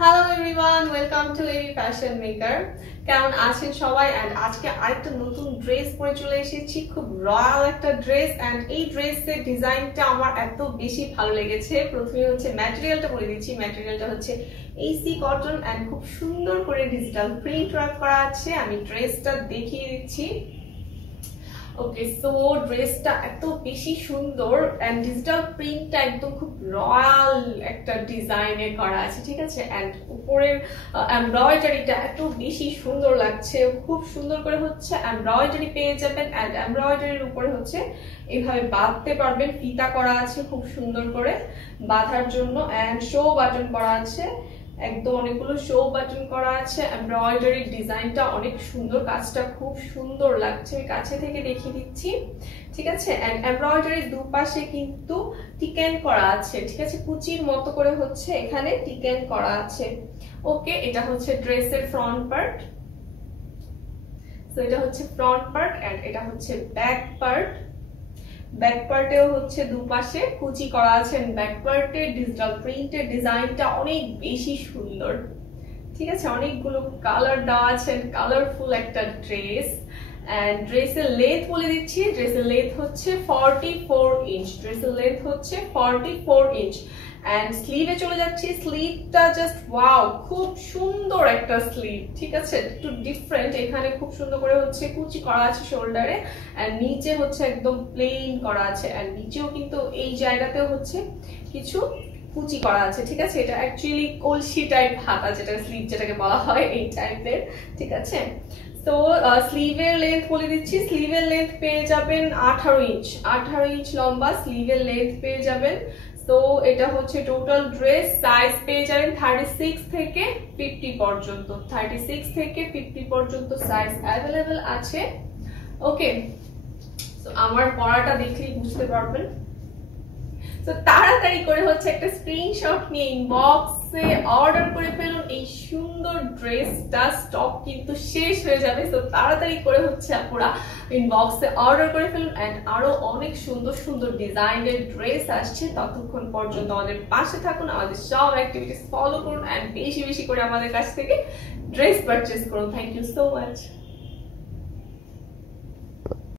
Hello everyone, welcome to AV fashion maker. কেমন আছেন সবাই? এন্ড আজকে আরেকটা নতুন ড্রেস পরে চলে এসেছি, খুব রয়্যাল একটা ড্রেস। এন্ড এই ড্রেসের ডিজাইনটা আমার এত বেশি ভালো লেগেছে। প্রথমে হচ্ছে ম্যাটেরিয়ালটা বলে দিচ্ছি। ম্যাটেরিয়ালটা হচ্ছে এসি কটন এন্ড খুব সুন্দর করে ডিজিটাল প্রিন্ট ওয়ার্ক করা আছে। আমি ড্রেসটা দেখিয়ে দিচ্ছি। ওকে, সো ড্রেসটা এত বেশি সুন্দর এন্ড ডিজিটাল প্রিন্টটা একদম খুব রয়্যাল একটা ডিজাইনে করা আছে, ঠিক আছে। এন্ড উপরের এমব্রয়ডারিটা এত বেশি সুন্দর লাগছে, খুব সুন্দর করে হচ্ছে এমব্রয়ডারি পেয়ে যাবেন। এন্ড এমব্রয়ডারির উপরে হচ্ছে এইভাবে বাঁধতে পারবেন, ফিতা করা আছে খুব সুন্দর করে বাঁধার জন্য। এন্ড শো বাটন করা আছে, একদম অনেকগুলো শো বাটন করা আছে। এমব্রয়ডারি ডিজাইনটা অনেক সুন্দর, কাজটা খুব সুন্দর লাগছে, আমি কাছে থেকে দেখিয়ে দিচ্ছি, ঠিক আছে। এন্ড এমব্রয়ডারির দুপাশে কিন্তু টিকেন করা আছে, ঠিক আছে, কুচির মতো করে হচ্ছে এখানে টিকেন করা আছে। ওকে, এটা হচ্ছে ড্রেসের ফ্রন্ট পার্ট। সো এটা হচ্ছে ফ্রন্ট পার্ট এন্ড এটা হচ্ছে ব্যাক পার্ট। ব্যাক পার্টেও হচ্ছে দুপাশে কুচি করা আছে। ব্যাক পার্টের ডিজিটাল প্রিন্টের ডিজাইনটা অনেক বেশি সুন্দর, ঠিক আছে। অনেকগুলো কালার দেওয়া আছে, কালারফুল একটা ড্রেস। এন্ড ড্রেসের লেন্থ বলে দিচ্ছি। ড্রেসের লেন্থ হচ্ছে 44 ইঞ্চ। ড্রেসের লেন্থ হচ্ছে 44 ইঞ্চ। এন্ড স্লিভে চলে যাচ্ছি। স্লিভটা জাস্ট ওয়াও, খুব সুন্দর একটা স্লিভ, ঠিক আছে, একটু ডিফারেন্ট। এখানে খুব সুন্দর করে হচ্ছে কুচি করা আছে শোল্ডারে। এন্ড নিচে হচ্ছে একদম প্লেন করা আছে। এন্ড নিচেও কিন্তু এই জায়গাতেও হচ্ছে কিছু কুচি করা আছে, ঠিক আছে। এটা অ্যাকচুয়ালি কলসি টাইপ হাতা, যেটা স্লিভ যেটাকে বলা হয়, এই টাইপের, ঠিক আছে। তো স্লিভের লেন্থ বলে দিচ্ছি। স্লিভের লেন্থ পেয়ে যাবেন 18 ইঞ্চ। 18 ইঞ্চ লম্বা স্লিভের লেন্থ পেয়ে যাবেন। তো এটা হচ্ছে টোটাল ড্রেস। সাইজ পেয়ে যাবেন 36 থেকে 50 পর্যন্ত। 36 থেকে 50 পর্যন্ত সাইজ অ্যাভেলেবেল আছে। ওকে, তো আমার পরাটা দেখলেই বুঝতে পারবেন। তো তাড়াতাড়ি করে হচ্ছে একটা স্ক্রিনশট নিয়ে ইনবক্সে অর্ডার করে ফেলুন। এই সুন্দর ড্রেসটা স্টক কিন্তু শেষ হয়ে যাবে। তো তাড়াতাড়ি করে হচ্ছে আপনারা ইনবক্সে অর্ডার করে ফেলুন। এন্ড আরো অনেক সুন্দর সুন্দর ডিজাইনের ড্রেস আসছে। ততক্ষণ পর্যন্ত আমাদের পাশে থাকুন, আমাদের সব অ্যাক্টিভিটিস ফলো করুন এন্ড বেশি বেশি করে আমাদের কাছ থেকে ড্রেস পারচেজ করুন। Thank you so much.